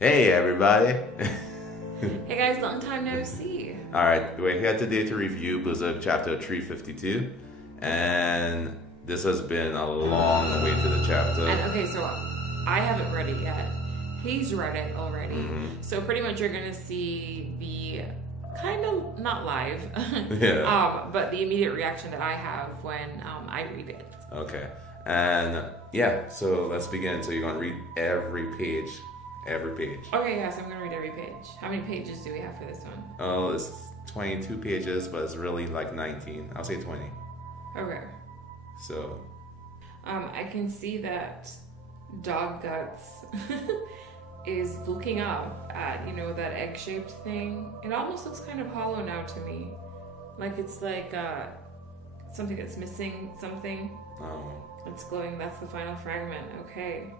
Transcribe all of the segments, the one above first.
Hey everybody! Hey guys, long time no see. Alright, we're here today to review Berserk Chapter 352, and this has been a long way to the chapter. And okay, so I haven't read it yet. He's read it already. So pretty much you're gonna see the kind of, not live, but the immediate reaction that I have when I read it. Okay, and yeah, so let's begin. So you're gonna read every page. Okay, yes, I'm gonna read every page. How many pages do we have for this one? Oh, it's 22 pages, but it's really like 19. I'll say 20. Okay. So. I can see that Dog Guts is looking up at, that egg-shaped thing. It almost looks kind of hollow now to me. Like it's like something that's missing something. Oh. It's glowing. That's the final fragment. Okay.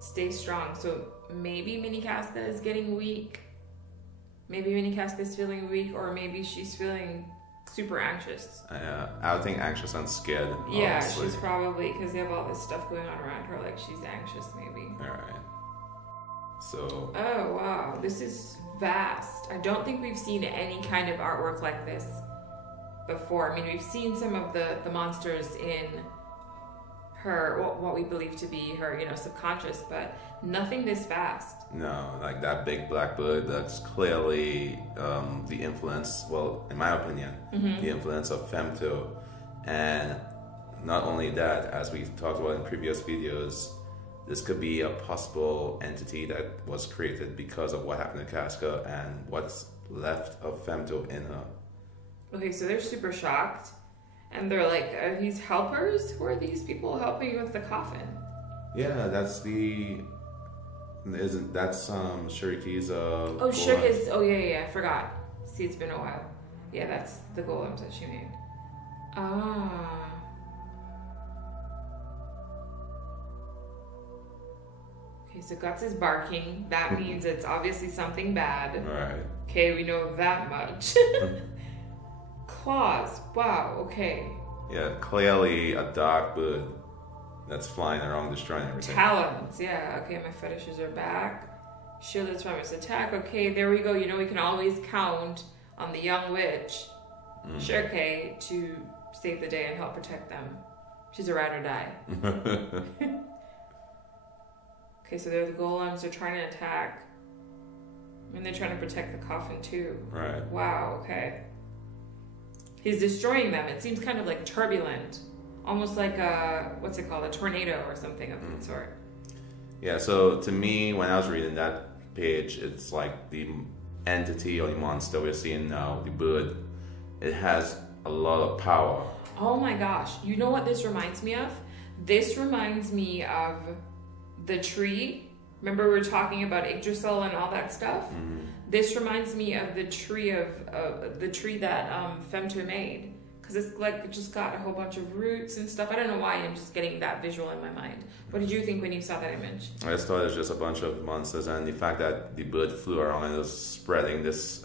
Stay strong. So maybe Mini Casca is getting weak. Maybe Mini Casca is feeling weak, or maybe she's feeling super anxious. I would think anxious and scared. Yeah, honestly. she's probably, because they have all this stuff going on around her, like she's anxious maybe. Alright. So. Oh wow, this is vast. I don't think we've seen any kind of artwork like this before. I mean, we've seen some of the monsters in her, what we believe to be her, subconscious, but nothing this vast. No, like that big black bird, that's clearly the influence, well, in my opinion, the influence of Femto. And not only that, as we talked about in previous videos, this could be a possible entity that was created because of what happened to Casca and what's left of Femto in her. Okay, so they're super shocked. And they're like, are these helpers? Who are these people helping you with the coffin? Yeah, that's Shuriki's oh, Shuriki's, I forgot. See, it's been a while. Yeah, that's the golems that she made. Ah. Okay, so Guts is barking. That means it's obviously something bad. Right. Okay, we know that much. Claws. Wow, okay. Yeah, clearly a dark bird that's flying around destroying everything. Talons, yeah. Okay, my fetishes are back. Shielded from its attack. Okay, there we go. We can always count on the young witch, Shirke, to save the day and help protect them. She's a ride or die. Okay, so they're the golems. They're trying to attack. And they're trying to protect the coffin too. Right. Wow, okay. He's destroying them. It seems kind of like turbulent. Almost like a tornado or something of that sort. Yeah, so to me, when I was reading that page, it's like the entity or the monster we're seeing now, the bird, it has a lot of power. Oh my gosh. You know what this reminds me of? This reminds me of the tree. Remember we were talking about Yggdrasil and all that stuff? This reminds me of the tree that Femto made, because it's like it just got a whole bunch of roots and stuff. I don't know why, I'm just getting that visual in my mind. What did you think when you saw that image? I just thought it was just a bunch of monsters, and the fact that the bird flew around and was spreading this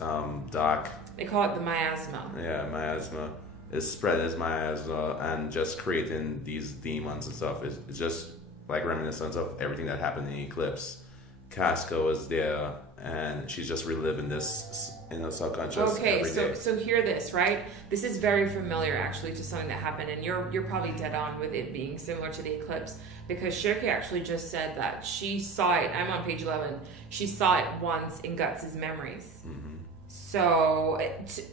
dark. They call it the miasma. Yeah, miasma. It's spreading this miasma and just creating these demons and stuff. It's just like reminiscence of everything that happened in the eclipse. Casca was there, and she's just reliving this in her subconscious. Okay, every day. so hear this, right? This is very familiar actually to something that happened, and you're probably dead on with it being similar to the eclipse, because Shirke actually just said that she saw it. I'm on page 11. She saw it once in Guts' memories. So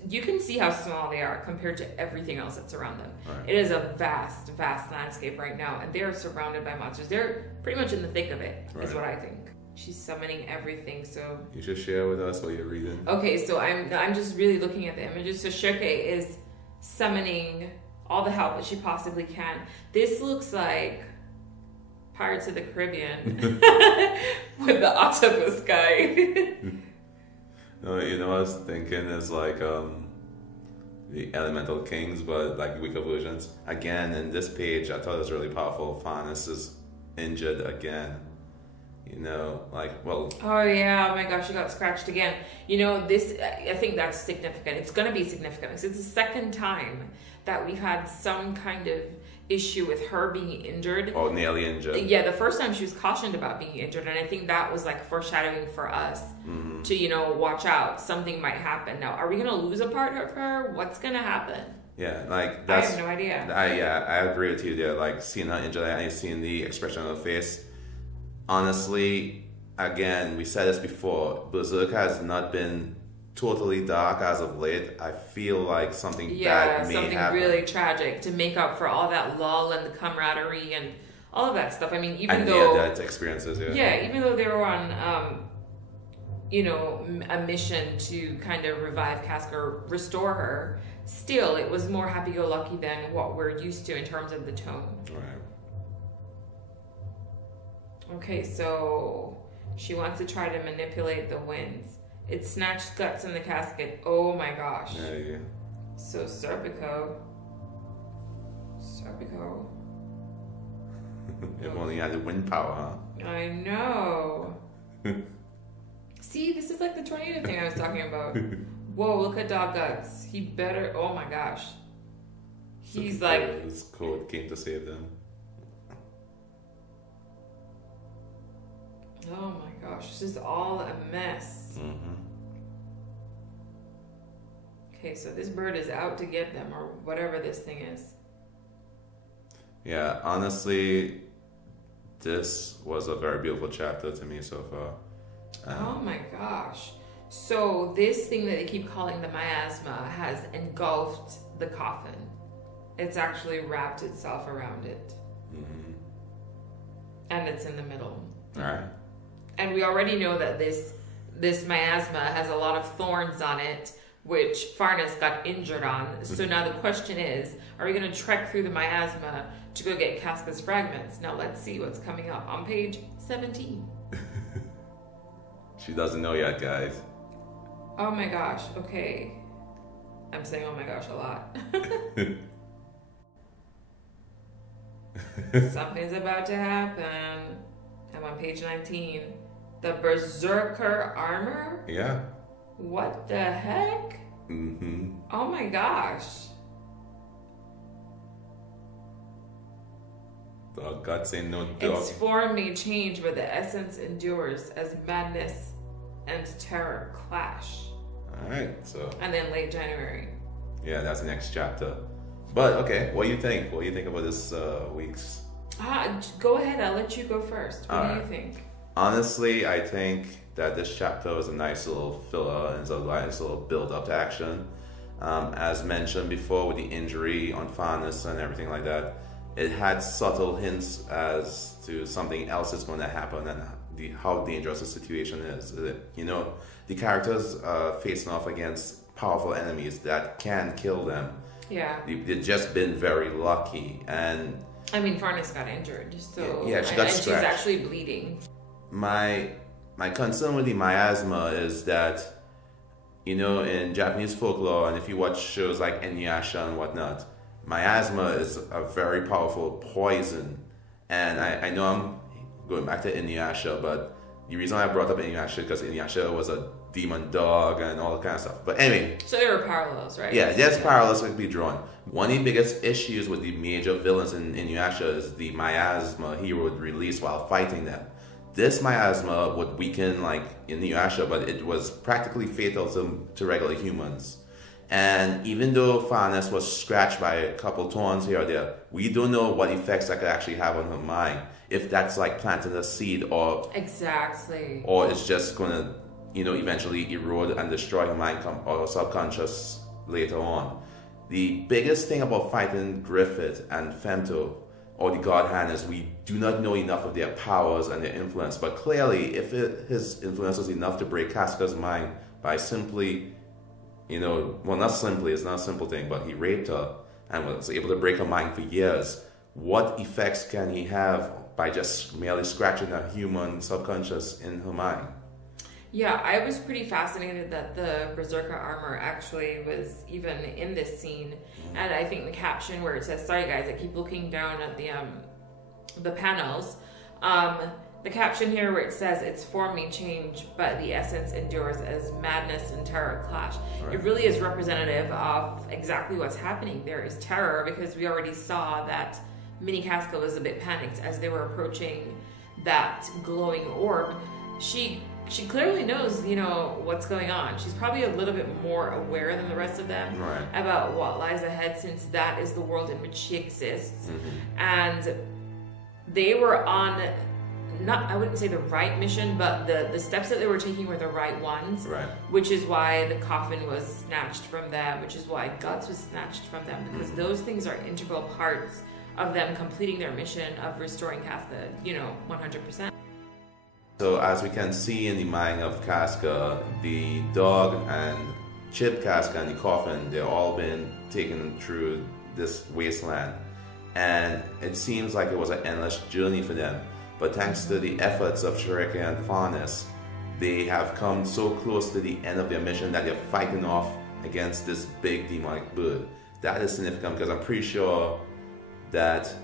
you can see how small they are compared to everything else that's around them. Right. It is a vast, vast landscape right now, and they're surrounded by monsters. They're pretty much in the thick of it, is what I think. She's summoning everything, so... You should share with us what you're reading. Okay, so I'm just really looking at the images. So Shirke is summoning all the help that she possibly can. This looks like Pirates of the Caribbean with the octopus guy. No, what I was thinking is like the Elemental Kings, but like weaker versions. Again, in this page, I thought it was really powerful. Farnese is injured again. Oh yeah, oh my gosh, she got scratched again. This, I think that's significant. It's going to be significant because it's the second time that we've had some kind of issue with her being injured. Oh, nearly injured. Yeah, the first time she was cautioned about being injured, and I think that was like foreshadowing for us to, you know, watch out. Something might happen. Now, are we going to lose a part of her? What's going to happen? Yeah, like that's. I have no idea. I agree with you there. Like seeing her injured and seeing the expression on her face. Honestly, again, we said this before. Berserk has not been totally dark as of late. I feel like something bad may something happen. really tragic to make up for all that lull and the camaraderie and all of that stuff. I mean, even and though near-death experiences, even though they were on, you know, a mission to kind of revive Casca, restore her. Still, it was more happy-go-lucky than what we're used to in terms of the tone. Right. Okay, so she wants to try to manipulate the winds. It snatched guts in the casket. Oh my gosh. Yeah. So Serpico. If only had the wind power, huh? I know. See, this is like the tornado thing I was talking about. Whoa, look at Dog Guts. He better. Oh my gosh. He's like. His code came to save them. Oh my gosh, this is all a mess. Okay, so this bird is out to get them, or whatever this thing is. Yeah, honestly, this was a very beautiful chapter to me so far. Oh my gosh. So this thing that they keep calling the miasma has engulfed the coffin. It's actually wrapped itself around it. And it's in the middle. All right. And we already know that this miasma has a lot of thorns on it, which Farnese got injured on. So now the question is, are we going to trek through the miasma to go get Casca's fragments? Now let's see what's coming up on page 17. She doesn't know yet, guys. Oh my gosh, okay. I'm saying oh my gosh a lot. Something's about to happen. I'm on page 19. The Berserker armor? Yeah. What the heck? Oh my gosh. Dog guts ain't no dog. Its form may change, but the essence endures as madness and terror clash. Alright, so. And then late January. Yeah, that's the next chapter. But, okay, what do you think? What do you think about this week's? Go ahead, I'll let you go first. What do you think? Honestly, I think that this chapter was a nice little filler and it's a nice little build up to action. As mentioned before with the injury on Farnese and everything like that, it had subtle hints as to something else is going to happen and how dangerous the situation is. You know, the characters facing off against powerful enemies that can kill them. Yeah. They've just been very lucky. And I mean, Farnese got injured, so yeah, she got and scratched. She's actually bleeding. My concern with the miasma is that, you know, in Japanese folklore, and if you watch shows like Inuyasha and whatnot, miasma is a very powerful poison. And I know I'm going back to Inuyasha, but the reason I brought up Inuyasha is because Inuyasha was a demon dog and all that kind of stuff. But anyway. So there were parallels, right? Yeah, there's parallels that could be drawn. One of the biggest issues with the major villains in Inuyasha is the miasma he would release while fighting them. This miasma would weaken, like, in Inuyasha, but it was practically fatal to regular humans. And even though Farnese was scratched by a couple thorns here or there, we don't know what effects that could actually have on her mind. If that's like planting a seed or... Exactly. Or it's just going to, you know, eventually erode and destroy her mind or subconscious later on. The biggest thing about fighting Griffith and Femto, or the God Hand, is we do not know enough of their powers and their influence. But clearly, if his influence was enough to break Casca's mind by simply, you know, well, not simply, it's not a simple thing, but he raped her and was able to break her mind for years, what effects can he have by just merely scratching a human subconscious in her mind? Yeah, I was pretty fascinated that the Berserker armor actually was even in this scene. And I think the caption where it says, sorry guys, I keep looking down at the panels. The caption here where it says, its form may change, but the essence endures as madness and terror clash. Right. It really is representative of exactly what's happening. There is terror because we already saw that Mini Casca was a bit panicked as they were approaching that glowing orb. She clearly knows, you know, what's going on. She's probably a little bit more aware than the rest of them about what lies ahead, since that is the world in which she exists. And they were on, not, I wouldn't say the right mission, but the steps that they were taking were the right ones. Which is why the coffin was snatched from them, which is why Guts was snatched from them, because those things are integral parts of them completing their mission of restoring Casca, you know, 100%. So as we can see in the mind of Casca, the dog and Chip Casca and the coffin, they've all been taken through this wasteland. And it seems like it was an endless journey for them. But thanks to the efforts of Shireke and Farnese, they have come so close to the end of their mission that they're fighting off against this big demonic bird. That is significant because I'm pretty sure that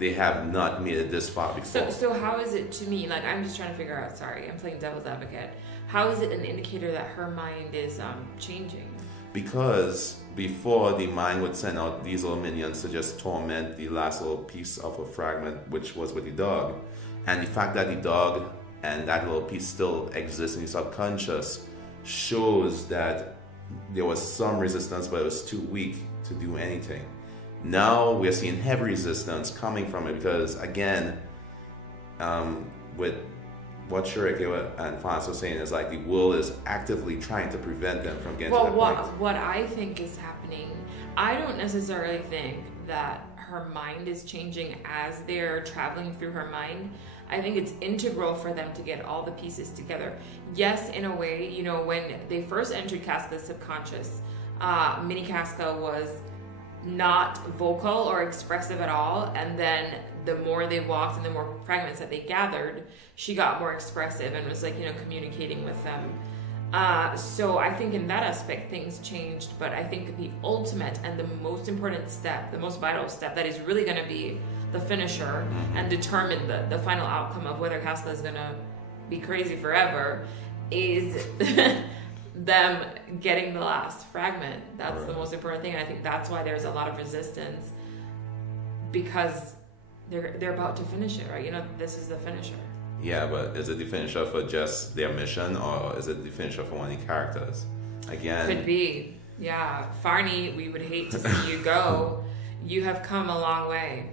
they have not made it this far before. So how is it, to me, like, I'm just trying to figure out, sorry, I'm playing devil's advocate. How is it an indicator that her mind is changing? Because before, the mind would send out these little minions to just torment the last little piece of a fragment, which was with the dog. And the fact that the dog and that little piece still exists in the subconscious shows that there was some resistance, but it was too weak to do anything. Now we're seeing heavy resistance coming from it because, again, with what Shireke and Farnese were saying, is like the world is actively trying to prevent them from getting to that point. What I think is happening, I don't necessarily think that her mind is changing as they're traveling through her mind. I think it's integral for them to get all the pieces together. Yes, in a way, you know, when they first entered Casca's subconscious, Mini Casca was not vocal or expressive at all, and then the more they walked and the more fragments that they gathered, she got more expressive and was, like, you know, communicating with them. So I think in that aspect things changed, but I think the ultimate and the most important step, the most vital step that is really going to be the finisher and determine the final outcome of whether Casca is going to be crazy forever is them getting the last fragment. That's the most important thing. I think that's why there's a lot of resistance, because they're about to finish it, right? You know, this is the finisher. Yeah, but is it the finisher for just their mission, or is it the finisher for one of the characters? Again, could be. Yeah, Farnese, we would hate to see you go. You have come a long way.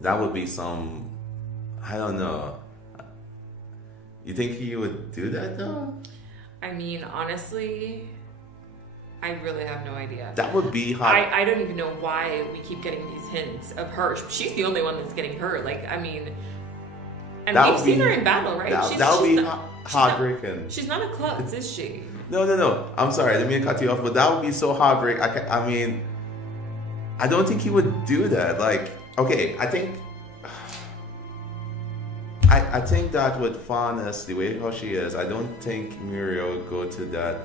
That would be some, I don't know. You think he would do that though? I mean, honestly, I really have no idea. That would be hard. I don't even know why we keep getting these hints of her. She's the only one that's getting hurt. Like, I mean, and we've seen her in battle, right? That would be heartbreaking. She's not a klutz, is she? No. I'm sorry. I didn't mean to cut you off, but that would be so heartbreaking. I mean, I don't think he would do that. Like, okay, I think that with Farnese, the way how she is, I don't think Muriel would go to that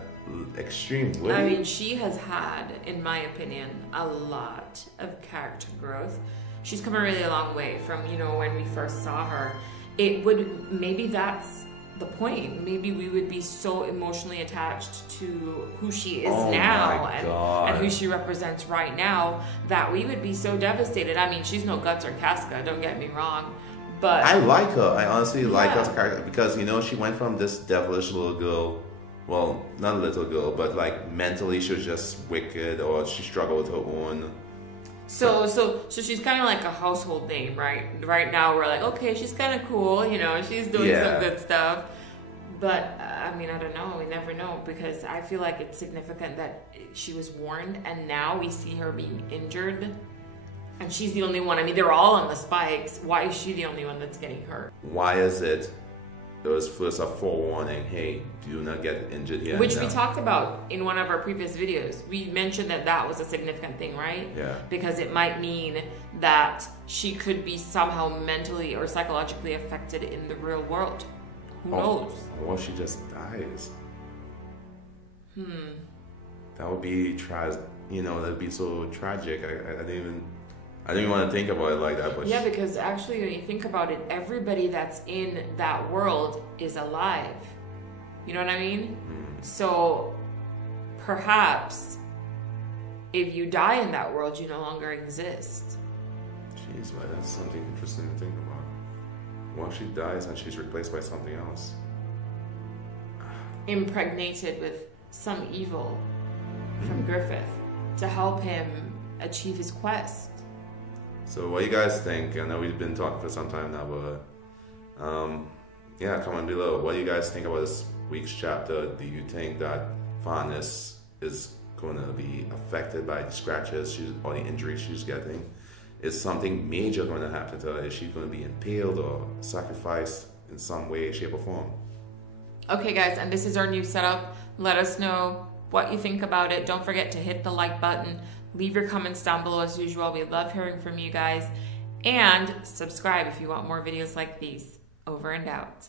extreme. I mean, she has had, in my opinion, a lot of character growth. She's come a really long way from, you know, when we first saw her. Maybe that's the point. Maybe we would be so emotionally attached to who she is now and who she represents right now that we would be so devastated. I mean, she's no Guts or Casca, don't get me wrong. But I like her. I honestly like her as a character because, you know, she went from this devilish little girl, well, not a little girl, but like mentally she was just wicked, or she struggled with her own. So she's kind of like a household name, right? Right now we're like, okay, she's kind of cool, you know, she's doing some good stuff. But I mean, I don't know. We never know, because I feel like it's significant that she was warned, and now we see her being injured. And she's the only one. I mean, they're all on the spikes. Why is she the only one that's getting hurt? Why is it there was first a forewarning, hey, do not get injured here? Which we talked about in one of our previous videos. We mentioned that was a significant thing, right? Yeah. Because it might mean that she could be somehow mentally or psychologically affected in the real world. Who knows? Or she just dies. That would be you know, that'd be so tragic. I didn't even want to think about it like that. But yeah, because actually when you think about it, everybody that's in that world is alive. You know what I mean? So perhaps if you die in that world, you no longer exist. Jeez, man, that's something interesting to think about. What if she dies and she's replaced by something else? Impregnated with some evil from Griffith to help him achieve his quest. So what do you guys think? I know we've been talking for some time now, but yeah, comment below. What do you guys think about this week's chapter? Do you think that Farnese is going to be affected by the scratches or the injuries she's getting? Is something major going to happen to her? Is she going to be impaled or sacrificed in some way, shape, or form? Okay, guys, and this is our new setup. Let us know what you think about it. Don't forget to hit the like button. Leave your comments down below as usual. We love hearing from you guys. And subscribe if you want more videos like these. Over and out.